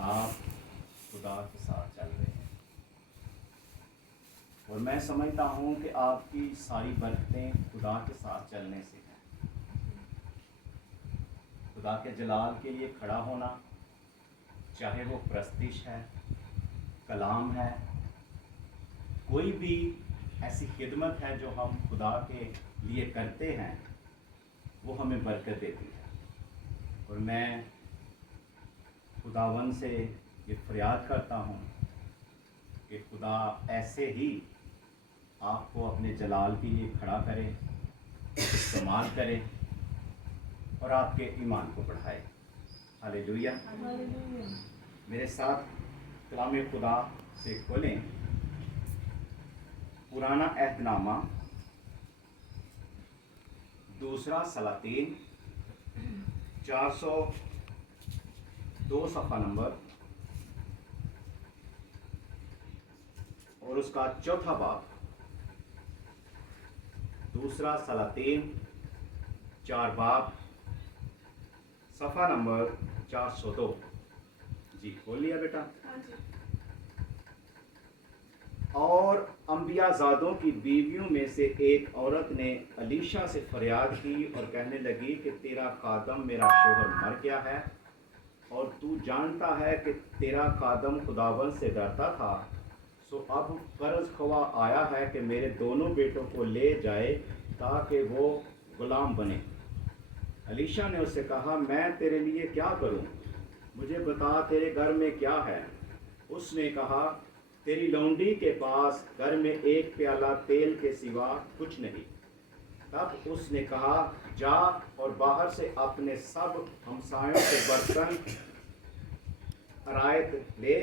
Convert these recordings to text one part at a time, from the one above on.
آپ خدا کے ساتھ چل رہے ہیں، اور میں سمجھتا ہوں کہ آپ کی ساری برکتیں خدا کے ساتھ چلنے سے ہیں۔ خدا کے جلال کے لیے کھڑا ہونا، چاہے وہ پرستش ہے، کلام ہے، کوئی بھی ایسی خدمت ہے جو ہم خدا کے لیے کرتے ہیں، وہ ہمیں برکت دیتی ہے۔ اور میں خداوند سے یہ فریاد کرتا ہوں کہ خدا ایسے ہی آپ کو اپنے جلال کے لیے کھڑا کرے، استعمال کرے اور آپ کے ایمان کو بڑھائے۔ ہاللیلویہ۔ میرے ساتھ کلام خدا سے کھولیں پرانا عہد نامہ، دوسرا سلاطین 402 صفحہ نمبر اور اس کا چوتھا باب۔ دوسرا سلاطین 4 باب صفحہ نمبر 402۔ جی کھول لیا بیٹا؟ اور انبیاء زادوں کی بیویوں میں سے ایک عورت نے الیشا سے فریاد کی اور کہنے لگی کہ تیرا خادم میرا شوہر مر گیا ہے، اور تو جانتا ہے کہ تیرا خادم خداوند سے ڈرتا تھا، سو اب قرض خواہ آیا ہے کہ میرے دونوں بیٹوں کو لے جائے تاکہ وہ غلام بنے۔ الیشا نے اس سے کہا، میں تیرے لیے کیا کروں؟ مجھے بتا تیرے گھر میں کیا ہے؟ اس نے کہا، تیری لونڈی کے پاس گھر میں ایک پیالہ تیل کے سوا کچھ نہیں۔ تب اس نے کہا، جا اور باہر سے اپنے سب ہمسایوں سے برتن عرائت لے،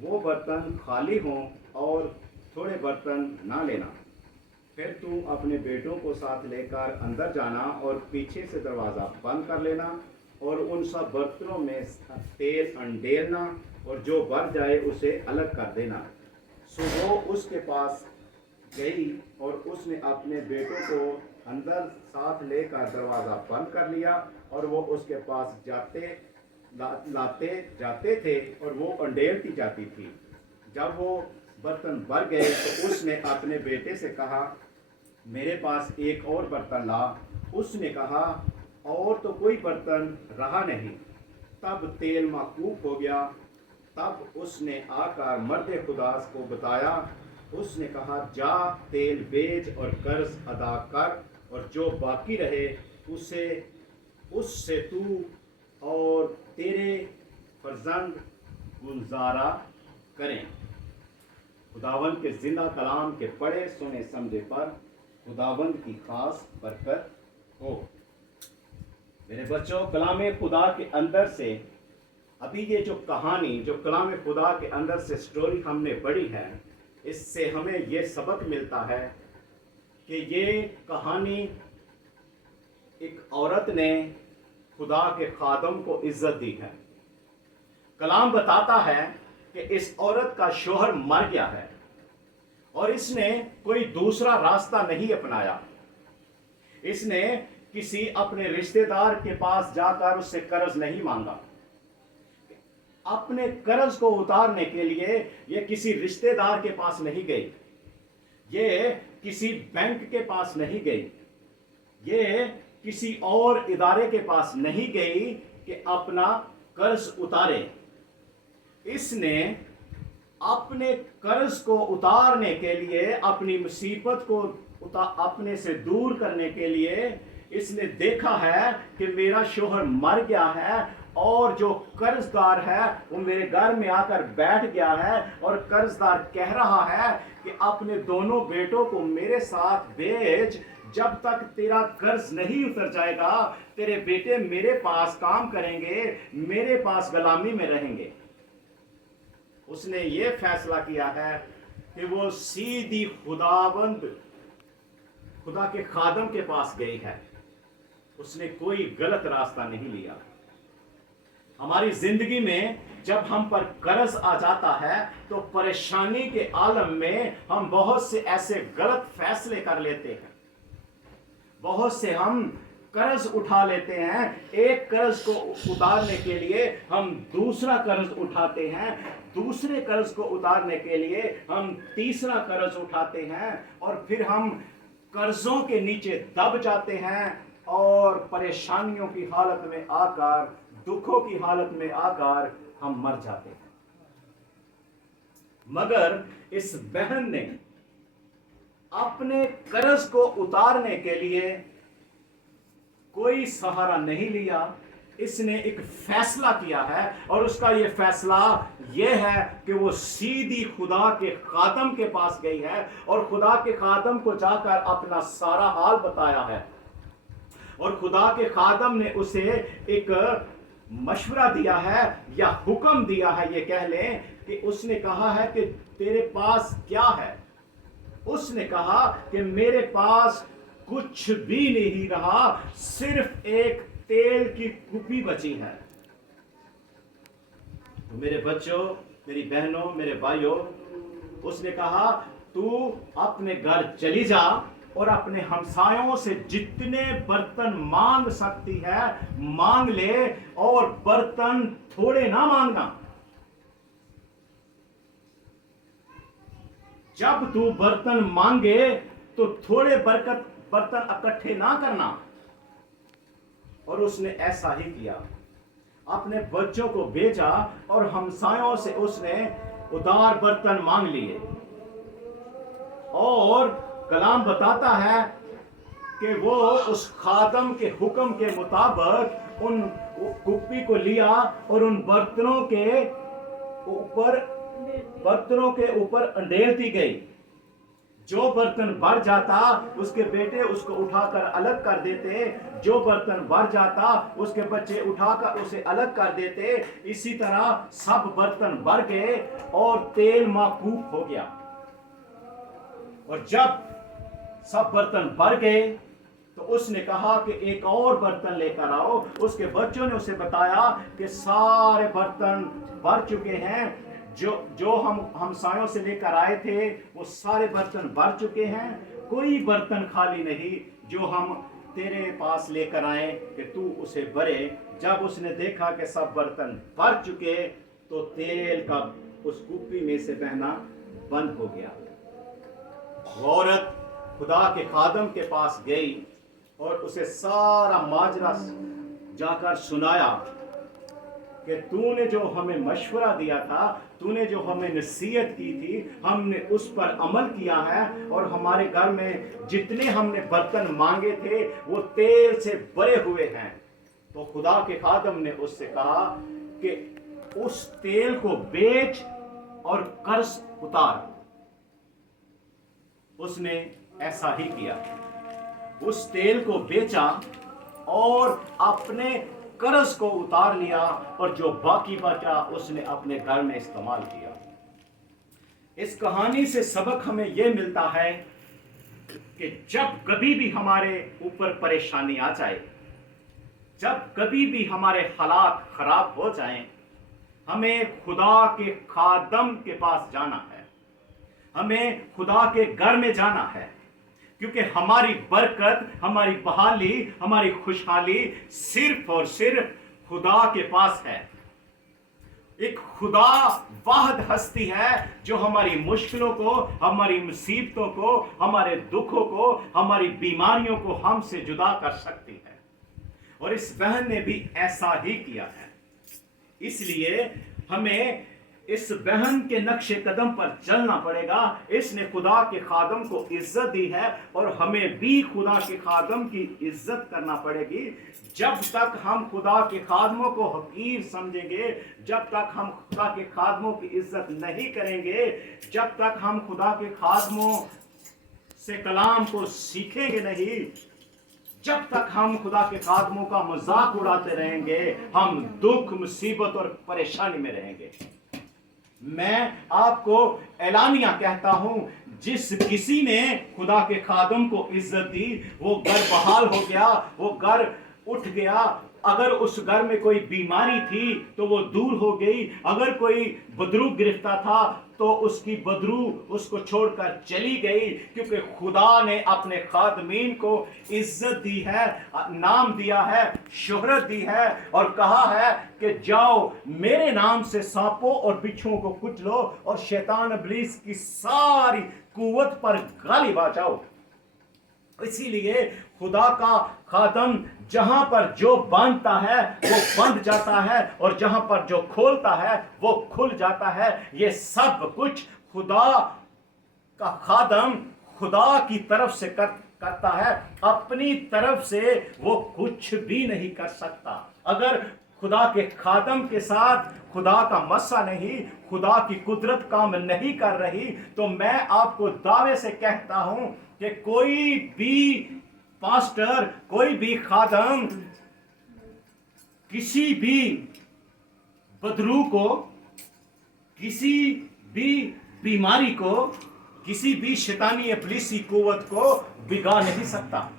وہ برتن خالی ہوں اور تھوڑے برتن نہ لینا۔ پھر تو اپنے بیٹوں کو ساتھ لے کر اندر جانا اور پیچھے سے دروازہ بند کر لینا، اور ان سب برتنوں میں تیل انڈیلنا، اور جو بر جائے اسے الگ کر دینا۔ سو وہ اس کے پاس گئی اور اس نے اپنے بیٹوں کو اندر ساتھ لے کر دروازہ بند کر لیا، اور وہ اس کے پاس لاتے جاتے تھے اور وہ انڈیلتی جاتی تھی۔ جب وہ برتن بھر گئے تو اس نے اپنے بیٹے سے کہا، میرے پاس ایک اور برتن لا۔ اس نے کہا، اور تو کوئی برتن رہا نہیں۔ تب تیل معقوف ہو گیا۔ تب اس نے آ کر مرد خدا کو بتایا۔ اس نے کہا، جا تیل بیچ اور قرض ادا کر، اور جو باقی رہے اس سے تو اور تیرے فرزند گزارا کریں۔ خداوند کے زندہ کلام کے پڑھے سنے سمجھے پر خداوند کی خاص برکت ہو۔ میرے بچوں، کلام خدا کے اندر سے ابھی یہ جو کہانی جو کلام خدا کے اندر سے سٹوری ہم نے پڑھی ہے، اس سے ہمیں یہ سبق ملتا ہے کہ یہ کہانی ایک عورت نے خدا کے خادم کو عزت دی ہے۔ کلام بتاتا ہے کہ اس عورت کا شوہر مر گیا ہے اور اس نے کوئی دوسرا راستہ نہیں اپنایا۔ اس نے کسی اپنے رشتہ دار کے پاس جا کر اس سے قرض نہیں مانگا۔ اپنے قرض کو اتارنے کے لیے یہ کسی رشتہ دار کے پاس نہیں گئی، یہ کسی بینک کے پاس نہیں گئی، یہ کسی اور ادارے کے پاس نہیں گئی کہ اپنا قرض اتارے۔ اس نے اپنے قرض کو اتارنے کے لیے، اپنی مصیبت کو اپنے سے دور کرنے کے لیے، اس نے دیکھا ہے کہ میرا شوہر مر گیا ہے اور جو قرض دار ہے وہ میرے گھر میں آ کر بیٹھ گیا ہے، اور قرض دار کہہ رہا ہے کہ اپنے دونوں بیٹوں کو میرے ساتھ بھیج، جب تک تیرا قرض نہیں اتر جائے گا تیرے بیٹے میرے پاس کام کریں گے، میرے پاس غلامی میں رہیں گے۔ اس نے یہ فیصلہ کیا ہے کہ وہ سیدھی خدا کے خادم کے پاس گئی ہے۔ اس نے کوئی غلط راستہ نہیں لیا۔ ہماری زندگی میں جب ہم پر قرض آ جاتا ہے تو پریشانی کے عالم میں ہم بہت سے ایسے غلط فیصلے کر لیتے ہیں، بہت سے ہم कर्ज उठा लेते हैं, एक कर्ज को उतारने के लिए हम दूसरा कर्ज उठाते हैं, दूसरे कर्ज को उतारने के लिए हम तीसरा कर्ज उठाते हैं, और फिर हम कर्जों के नीचे दब जाते हैं और परेशानियों की हालत में आकर, दुखों की हालत में आकर हम मर जाते हैं। मगर इस बहन ने अपने कर्ज को उतारने के लिए कोई सहारा नहीं लिया, इसने एक फैसला किया है, और उसका ये फैसला ये है कि वो सीधी खुदा के खादम के पास गई है और खुदा के खादम को जाकर अपना सारा हाल बताया है। और खुदा के खादम ने उसे एक मशवरा दिया है या हुक्म दिया है, ये कह लें कि उसने कहा है कि तेरे पास क्या है। उसने कहा कि मेरे पास कुछ भी नहीं रहा, सिर्फ एक तेल की कुप्पी बची है। तो मेरे बच्चों, मेरी बहनों, मेरे भाइयों, उसने कहा तू अपने घर चली जा और अपने हमसायों से जितने बर्तन मांग सकती है मांग ले, और बर्तन थोड़े ना मांगना। जब तू बर्तन मांगे तो थोड़े बर्तन इकट्ठे ना करना। और उसने ऐसा ही किया, अपने बच्चों को भेजा और हमसायों से उसने उदार बर्तन मांग लिए। और कलाम बताता है कि वो उस खादम के हुक्म के मुताबिक उन कुप्पी को लिया और उन बर्तनों के ऊपर अंडेलती गई। जो बर्तन भर जाता उसके बेटे उसको उठाकर अलग कर देते, जो बर्तन भर जाता उसके बच्चे उठाकर उसे अलग कर देते। इसी तरह सब बर्तन भर गए और तेल माकूफ हो गया। और जब सब बर्तन भर गए तो उसने कहा कि एक और बर्तन लेकर आओ। उसके बच्चों ने उसे बताया कि सारे बर्तन भर चुके हैं, जो हम हमसायों से लेकर आए थे वो सारे बर्तन भर चुके हैं, कोई बर्तन खाली नहीं जो हम तेरे पास लेकर आए कि तू उसे भरे। जब उसने देखा कि सब बर्तन भर चुके तो तेल का उस कुप्पी में से बहना बंद हो गया। वो औरत खुदा के खादम के पास गई और उसे सारा माजरा जाकर सुनाया कि तूने जो हमें मशवरा दिया था, तूने जो हमें नसीहत की थी, हमने उस पर अमल किया है और हमारे घर में जितने हमने बर्तन मांगे थे वो तेल से भरे हुए हैं। तो खुदा के खादम ने उससे कहा कि उस तेल को बेच और कर्ज उतार। उसने ऐसा ही किया, उस तेल को बेचा और अपने कर्ज को उतार लिया, और जो बाकी बचा उसने अपने घर में इस्तेमाल किया। इस कहानी से सबक हमें यह मिलता है कि जब कभी भी हमारे ऊपर परेशानी आ जाए, जब कभी भी हमारे हालात खराब हो जाएं, हमें खुदा के खादम के पास जाना है, हमें खुदा के घर में जाना है, क्योंकि हमारी बरकत, हमारी बहाली, हमारी खुशहाली सिर्फ और सिर्फ खुदा के पास है। एक खुदा वाहिद हस्ती है जो हमारी मुश्किलों को, हमारी मुसीबतों को, हमारे दुखों को, हमारी बीमारियों को हमसे जुदा कर सकती है। और इस बहन ने भी ऐसा ही किया है। इसलिए हमें इस बहन के नक्शे कदम पर चलना पड़ेगा। इसने खुदा के खादम को इज्जत दी है और हमें भी खुदा के खादम की इज्जत करना पड़ेगी। जब तक हम खुदा के खादमों को हकीर समझेंगे, जब तक हम खुदा के खादमों की इज्जत नहीं करेंगे, जब तक हम खुदा के खादमों से कलाम को सीखेंगे नहीं, जब तक हम खुदा के खादमों का मजाक उड़ाते रहेंगे, हम दुख, मुसीबत और परेशानी में रहेंगे। मैं आपको एलानिया कहता हूं, जिस किसी ने खुदा के खादम को इज्जत दी वो घर बहाल हो गया, वो घर उठ गया, अगर उस घर में कोई बीमारी थी तो वो दूर हो गई, अगर कोई बदरू गिरफ्तार था तो उसकी बदरू उसको छोड़कर चली गई, क्योंकि खुदा ने अपने खादमीन को इज्जत दी है, नाम दिया है, शोहरत दी है और कहा है कि जाओ मेरे नाम से सांपों और बिच्छुओं को कुचलो और शैतान इब्लीस की सारी कुव्वत पर गालिब आ जाओ। इसीलिए खुदा का खादम जहां पर जो बांधता है वो बंध जाता है और जहां पर जो खोलता है वो खुल जाता है। ये सब कुछ खुदा का खादम खुदा की तरफ से करता है, अपनी तरफ से वो कुछ भी नहीं कर सकता। अगर खुदा के खादम के साथ खुदा का मस्सा नहीं, खुदा की कुदरत काम नहीं कर रही, तो मैं आपको दावे से कहता हूं कि कोई भी पास्टर, कोई भी खादम किसी भी बदरू को, किसी भी बीमारी को, किसी भी शैतानी इब्लीसी कुव्वत को बिगाड़ नहीं सकता।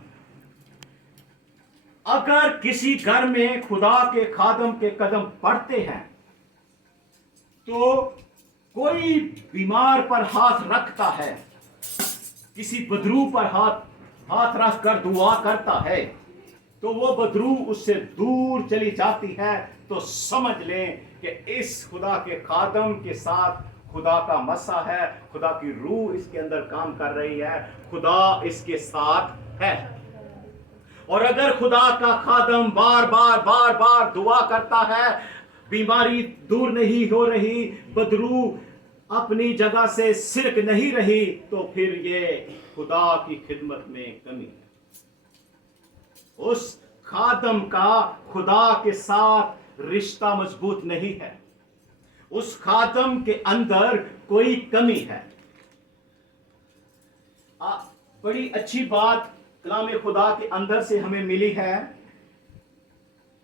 अगर किसी घर में खुदा के खादम के कदम पड़ते हैं तो कोई बीमार पर हाथ रखता है, किसी बदरू पर हाथ रख कर दुआ करता है, तो वो बदरू उससे दूर चली जाती है, तो समझ लें कि इस खुदा के खादम के साथ खुदा का मसा है, खुदा की रूह इसके अंदर काम कर रही है, खुदा इसके साथ है। और अगर खुदा का खादम बार बार दुआ करता है, बीमारी दूर नहीं हो रही, बदरू अपनी जगह से सिरक नहीं रही, तो फिर ये खुदा की खिदमत में कमी है। उस खादम का खुदा के साथ रिश्ता मजबूत नहीं है, उस खादम के अंदर कोई कमी है। बड़ी अच्छी बात कलाम खुदा के अंदर से हमें मिली है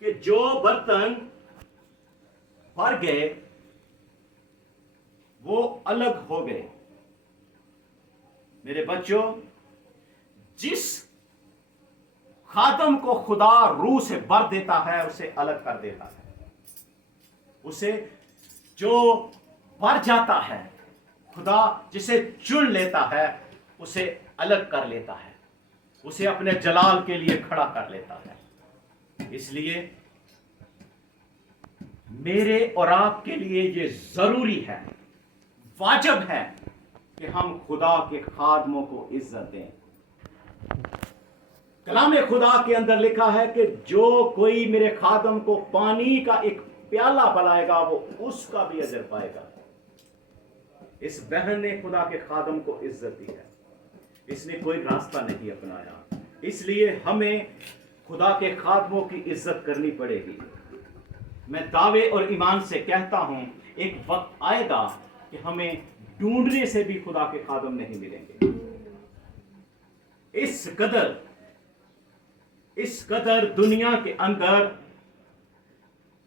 कि जो बर्तन भर गए वो अलग हो गए। मेरे बच्चों, जिस खादम को खुदा रूह से भर देता है उसे अलग कर देता है। उसे जो भर जाता है, खुदा जिसे चुन लेता है उसे अलग कर लेता है, उसे अपने जलाल के लिए खड़ा कर लेता है। इसलिए मेरे और आपके लिए ये जरूरी है, वाजिब है कि हम खुदा के खादमों को इज्जत दें। कलाम खुदा के अंदर लिखा है कि जो कोई मेरे खादम को पानी का एक प्याला पिलाएगा वो उसका भी अजर पाएगा। इस बहन ने खुदा के खादम को इज्जत दी है, इसने कोई रास्ता नहीं अपनाया, इसलिए हमें खुदा के खादमों की इज्जत करनी पड़ेगी। मैं दावे और ईमान से कहता हूं, एक वक्त आएगा कि हमें ढूंढने से भी खुदा के खादम नहीं मिलेंगे। इस कदर दुनिया के अंदर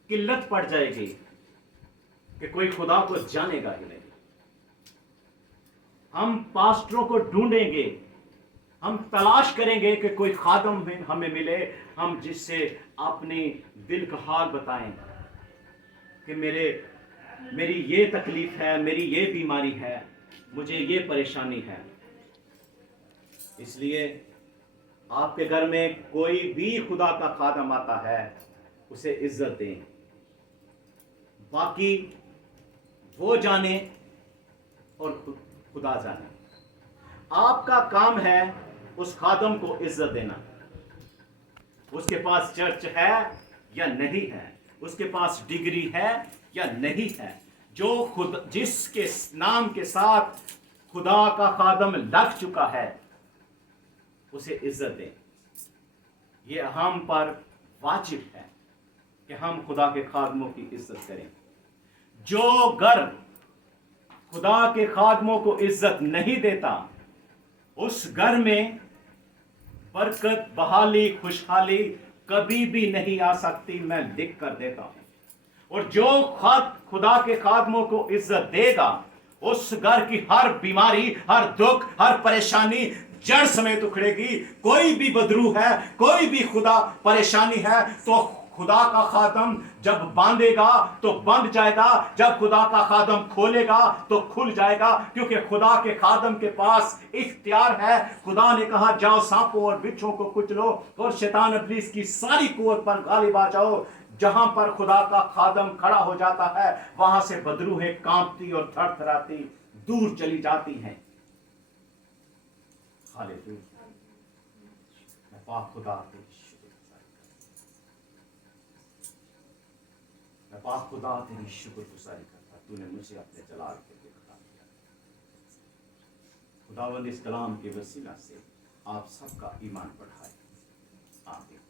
किल्लत पड़ जाएगी कि कोई खुदा को जानेगा ही नहीं। हम पास्टरों को ढूंढेंगे, हम तलाश करेंगे कि कोई खादम हमें मिले, हम जिससे अपनी दिल का हाल बताएं कि मेरी ये तकलीफ है, मेरी ये बीमारी है, मुझे ये परेशानी है। इसलिए आपके घर में कोई भी खुदा का खादम आता है उसे इज्जत दें, बाकी वो जाने और खुदा जाने। आपका काम है उस खादम को इज्जत देना। उसके पास चर्च है या नहीं है, उसके पास डिग्री है या नहीं है, जो जिसके नाम के साथ खुदा का खादम लग चुका है उसे इज्जत दें। ये हम पर वाजिब है कि हम खुदा के खादमों की इज्जत करें। जो घर खुदा के खादमों को इज्जत नहीं देता उस घर में बरकत, बहाली, खुशहाली कभी भी नहीं आ सकती, मैं लिख कर देता हूं। और जो खुदा के खादमों को इज्जत देगा उस घर की हर बीमारी, हर दुख, हर परेशानी जड़ समेत उखड़ेगी। कोई भी बदरू है, कोई भी खुदा परेशानी है तो खुदा का खादम जब बांधेगा तो बंध जाएगा, जब खुदा का खादम खोलेगा तो खुल जाएगा, क्योंकि खुदा के खादम के पास इख्तियार है। खुदा ने कहा जाओ सांपों और बिच्छों को कुचलो और शैतान इब्लीस की सारी कुव्वत पर गालिब आ जाओ। जहां पर खुदा का खादम खड़ा हो जाता है वहां से बदरूहें कांपती और थरथराती दूर चली जाती हैं। हालेलुया। मैं पाक खुदा तेरी शुक्रगुजारी करता, मैं पाक खुदा तेरी शुक्रगुजारी करता, तूने मुझे अपने जलाल के लिए खड़ा किया। खुदावंद इस कलाम के वसीला से आप सबका ईमान बढ़ाए। आमीन।